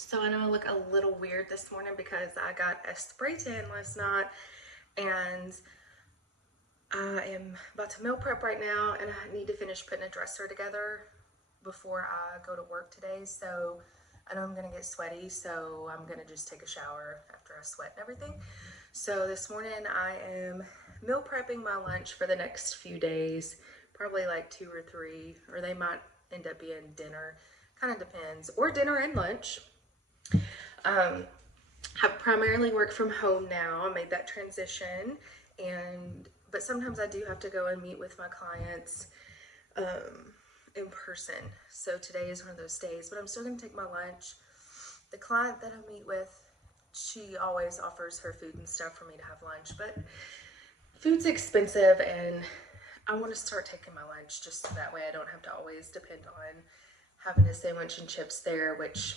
So I know I look a little weird this morning because I got a spray tan last night and I am about to meal prep right now and I need to finish putting a dresser together before I go to work today. So I know I'm gonna get sweaty, so I'm gonna just take a shower after I sweat and everything. So this morning I am meal prepping my lunch for the next few days, probably like 2 or 3, or they might end up being dinner, kind of depends, or dinner and lunch. Um, I primarily work from home now. I made that transition, but sometimes I do have to go and meet with my clients in person. So today is one of those days, but I'm still gonna take my lunch. The client that I meet with, she always offers her food and stuff for me to have lunch, but food's expensive and I want to start taking my lunch just so that way I don't have to always depend on having a sandwich and chips there, which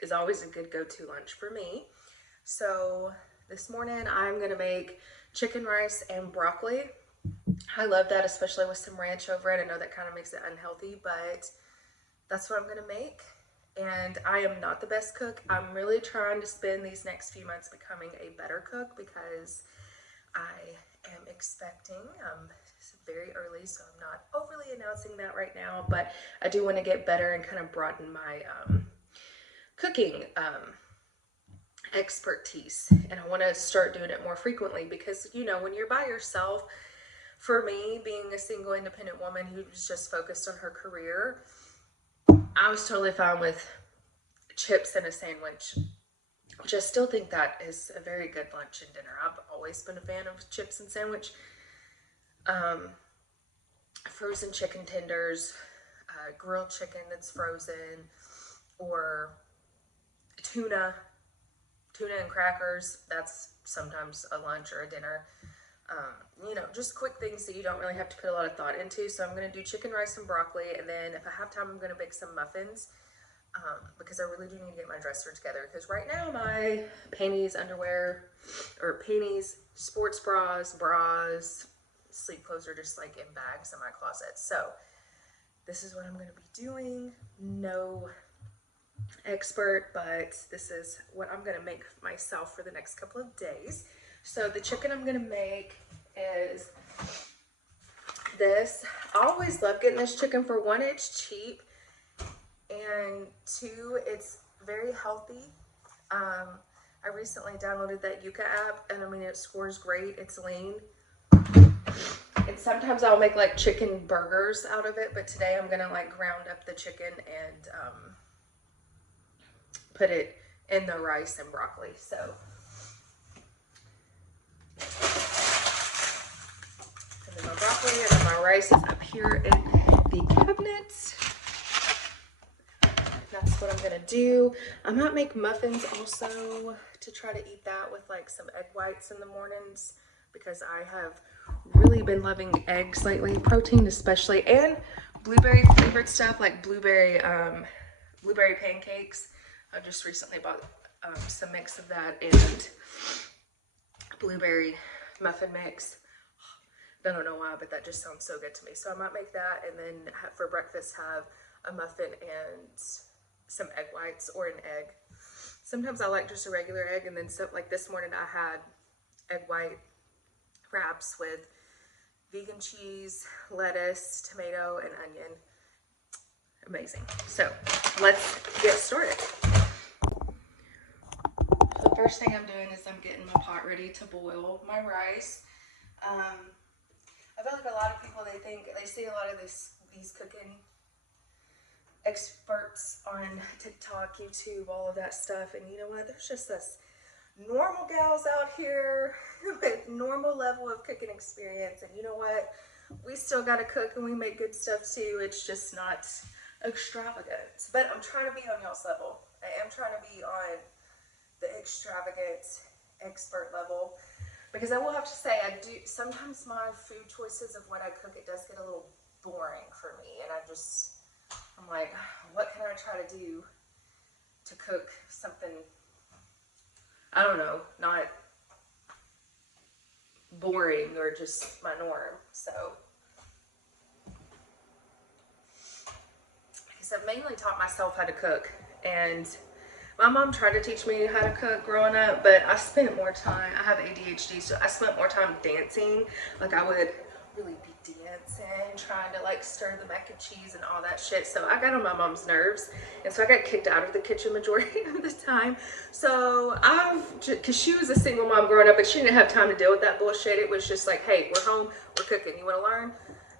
is always a good go-to lunch for me. So this morning I'm gonna make chicken rice and broccoli. I love that, especially with some ranch over it. I know that kind of makes it unhealthy, but that's what I'm gonna make. And I am not the best cook. I'm really trying to spend these next few months becoming a better cook because I am expecting, it's very early, so I'm not overly announcing that right now, but I do want to get better and kind of broaden my cooking expertise, and I want to start doing it more frequently because, you know, when you're by yourself, for me, being a single independent woman who was just focused on her career, I was totally fine with chips and a sandwich, which I still think that is a very good lunch and dinner. I've always been a fan of chips and sandwich. Frozen chicken tenders, grilled chicken that's frozen, or tuna and crackers. That's sometimes a lunch or a dinner. You know, just quick things that you don't really have to put a lot of thought into. So I'm going to do chicken, rice, and broccoli. And then if I have time, I'm going to bake some muffins because I really do need to get my dresser together. Because right now my panties, underwear, or panties, sports bras, sleep clothes are just like in bags in my closet. So this is what I'm going to be doing. No expert, but this is what I'm going to make myself for the next couple of days. So the chicken I'm going to make is this. I always love getting this chicken. For one, it's cheap, and two, it's very healthy. I recently downloaded that Yuka app, and I mean, it scores great. It's lean. And sometimes I'll make like chicken burgers out of it, but today I'm gonna like ground up the chicken and put it in the rice and broccoli. So and then my broccoli and then my rice is up here in the cabinet. That's what I'm gonna do. I might make muffins also to try to eat that with like some egg whites in the mornings because I have really been loving eggs lately, protein especially, and blueberry flavored stuff like blueberry pancakes. I just recently bought some mix of that and blueberry muffin mix. I don't know why, but that just sounds so good to me. So I might make that and then for breakfast have a muffin and some egg whites or an egg. Sometimes I like just a regular egg, and then so, like this morning I had egg white wraps with vegan cheese, lettuce, tomato, and onion. Amazing. So let's get started. The first thing I'm doing is I'm getting my pot ready to boil my rice. I feel like a lot of people, they see a lot of these cooking experts on TikTok, YouTube, all of that stuff, and you know what? There's just us normal gals out here with normal level of cooking experience, and you know what? We still gotta cook and we make good stuff too. It's just not extravagant. But I'm trying to be on y'all's level. I am trying to be on the extravagant expert level. Because I will have to say, I do sometimes my food choices of what I cook, it does get a little boring for me, and I'm like, what can I try to do to cook something, I don't know, not boring or just my norm. So, because I've mainly taught myself how to cook, and My mom tried to teach me how to cook growing up, but I spent more time, I have ADHD, so I spent more time dancing. Like I would really be dancing, trying to like stir the mac and cheese and all that shit. So I got on my mom's nerves, and so I got kicked out of the kitchen majority of the time. So because she was a single mom growing up, but she didn't have time to deal with that bullshit. It was just like, hey, we're home, we're cooking, you want to learn?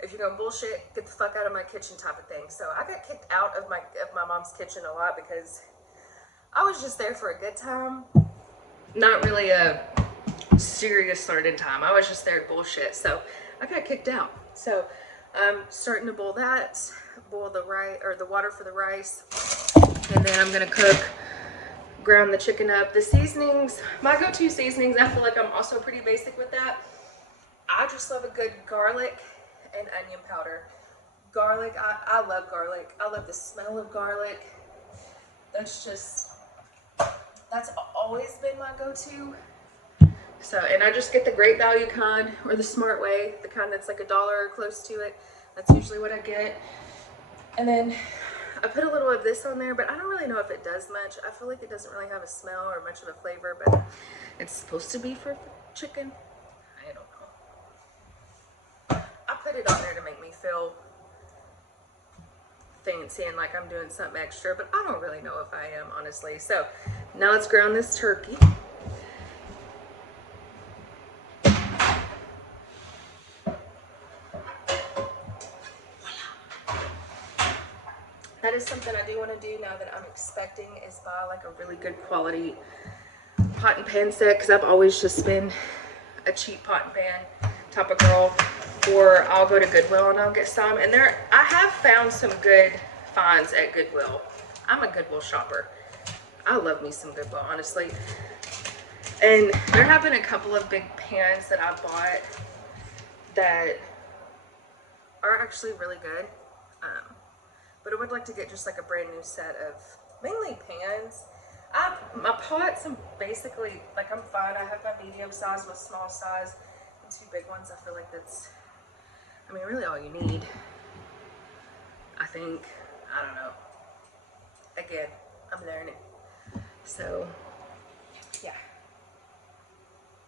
If you're gonna bullshit, get the fuck out of my kitchen type of thing. So I got kicked out of my mom's kitchen a lot because I was just there for a good time, not really a serious learning time. I was just there to bullshit, so I got kicked out. So I'm starting to boil the rice, or the water for the rice, and then I'm gonna ground the chicken up. The seasonings, my go-to seasonings, I feel like I'm also pretty basic with that. I just love a good garlic and onion powder. Garlic, I love garlic. I love the smell of garlic. That's always been my go-to. So, and I just get the great value kind, or the smart way, the kind that's like $1 or close to it. That's usually what I get. And then I put a little of this on there, but I don't really know if it does much. I feel like it doesn't really have a smell or much of a flavor, but it's supposed to be for chicken. I don't know. I put it on there to make me feel fancy and like I'm doing something extra, but I don't really know if I am, honestly. So now let's ground this turkey. That is something I do want to do now that I'm expecting, is buy like a really good quality pot and pan set, because I've always just been a cheap pot and pan type of girl. Or I'll go to Goodwill and I'll get some. And I have found some good finds at Goodwill. I'm a Goodwill shopper. I love me some Goodwill, honestly. And there have been a couple of big pans that I bought that are actually really good. But I would like to get just like a brand new set of mainly pans. My pots, I'm basically, like, I'm fine. I have my medium size, my small size, and 2 big ones. I feel like that's, I mean, really all you need, I think. I don't know. Again, I'm learning. So, yeah.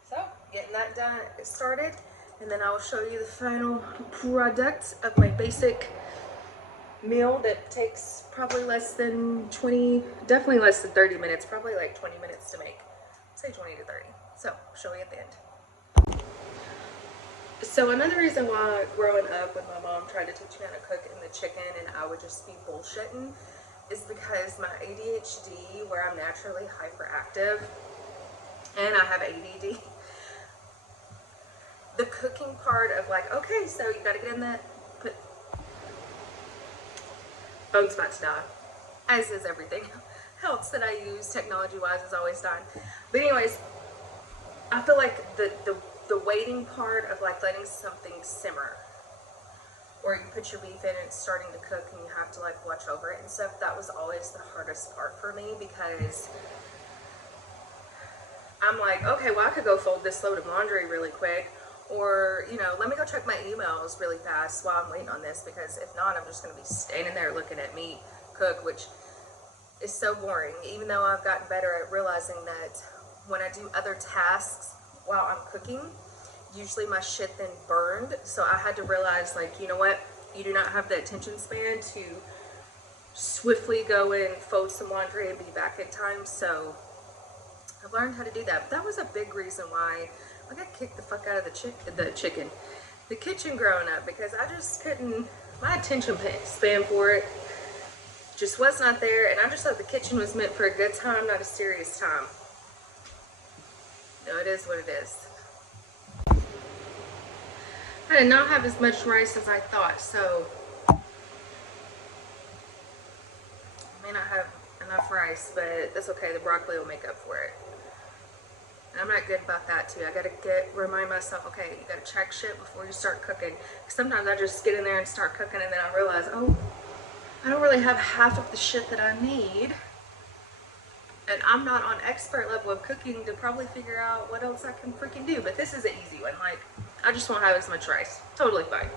So, getting that done, started, and then I will show you the final product of my basic meal that takes probably less than 20, definitely less than 30 minutes, probably like 20 minutes to make. Say 20 to 30. So, show you at the end. So another reason why growing up when my mom tried to teach me how to cook in the chicken and I would just be bullshitting is because my ADHD, where I'm naturally hyperactive and I have ADD, the cooking part of like, okay, so you gotta get in that, phone's about to die, as is everything else that I use technology-wise is always dying. But anyways, I feel like the waiting part of like letting something simmer, or you put your beef in and it's starting to cook and you have to like watch over it and stuff, that was always the hardest part for me, because I'm like, okay, well I could go fold this load of laundry really quick, or, you know, let me go check my emails really fast while I'm waiting on this, because if not, I'm just going to be standing there looking at me cook, which is so boring, even though I've gotten better at realizing that when I do other tasks while I'm cooking, usually my shit then burned. So I had to realize, like, you know what, you do not have the attention span to swiftly go and fold some laundry and be back in time. So I've learned how to do that. But that was a big reason why I got kicked the fuck out of the kitchen growing up, because I just couldn't, my attention span for it just was not there, and I just thought the kitchen was meant for a good time, not a serious time. No, it is what it is. I did not have as much rice as I thought, so I may not have enough rice, but that's okay. The broccoli will make up for it. And I'm not good about that too. I gotta remind myself, okay, you gotta check shit before you start cooking. Sometimes I just get in there and start cooking, and then I realize, oh, I don't really have half of the shit that I need. And I'm not on expert level of cooking to probably figure out what else I can freaking do. But this is an easy one. Like, I just won't have as much rice. Totally fine.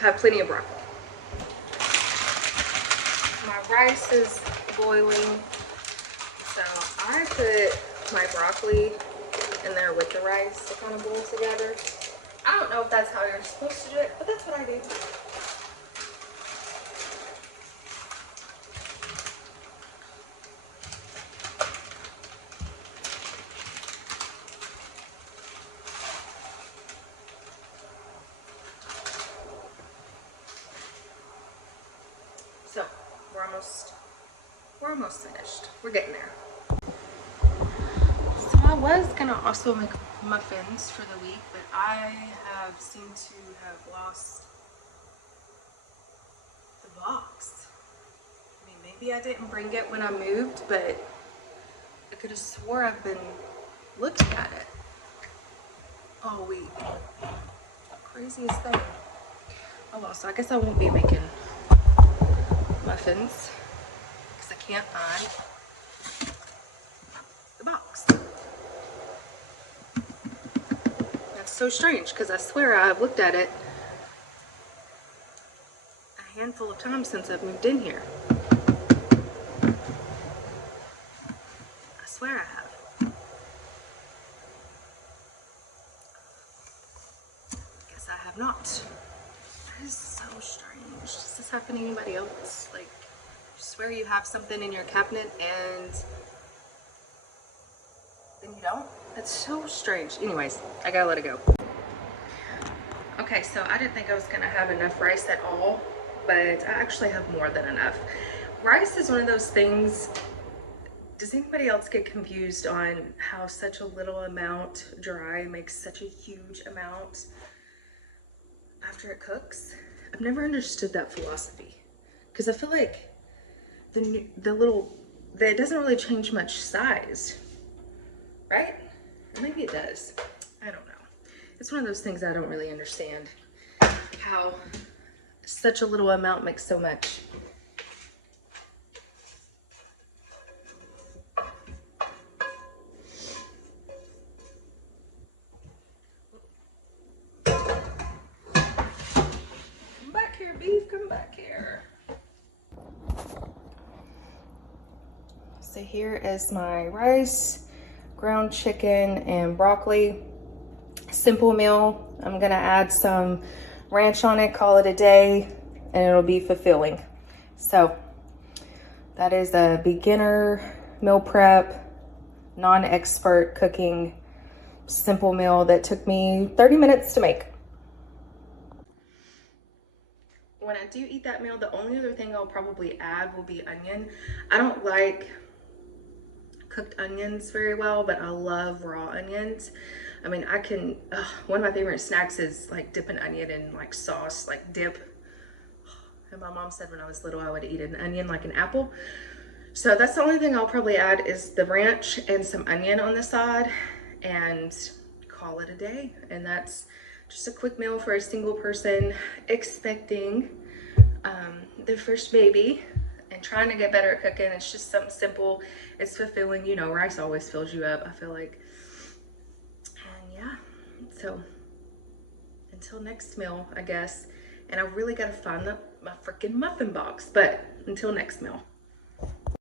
Have plenty of broccoli. My rice is boiling. put my broccoli in there with the rice to kind of boil together. I don't know if that's how you're supposed to do it, but that's what I do. So we're almost finished. We're getting there. So I was gonna also make muffins for the week, but I seemed to have lost the box. I mean, maybe I didn't bring it when I moved, but I could have swore I've been looking at it all week. Craziest thing. Oh well, so I guess I won't be making muffins because I can't find the box. That's so strange because I swear I've looked at it a handful of times since I've moved in here. I swear I have. Guess I have not. That is so strange. Does this happen to anybody else? Like, you swear you have something in your cabinet and then you don't? That's so strange. Anyways, I gotta let it go. Okay, so I didn't think I was gonna have enough rice at all, but I actually have more than enough. Rice is one of those things. Does anybody else get confused on how such a little amount dry makes such a huge amount after it cooks? I've never understood that philosophy because I feel like it doesn't really change much size, right? Or maybe it does. I don't know. It's one of those things I don't really understand, how such a little amount makes so much. Come back here, beef, come back here. So here is my rice, ground chicken, and broccoli. Simple meal. I'm gonna add some ranch on it, call it a day, and it'll be fulfilling. So that is a beginner meal prep, non-expert cooking simple meal that took me 30 minutes to make. When I do eat that meal, the only other thing I'll probably add will be onion. I don't like cooked onions very well, but I love raw onions. I mean, one of my favorite snacks is like dip an onion in like sauce, like dip. And my mom said when I was little, I would eat an onion like an apple. So that's the only thing I'll probably add is the ranch and some onion on the side and call it a day. And that's just a quick meal for a single person expecting their first baby and trying to get better at cooking. It's just something simple. It's fulfilling. You know, rice always fills you up, I feel like. And yeah, so until next meal, I guess. And I really got to find my freaking muffin box. But until next meal.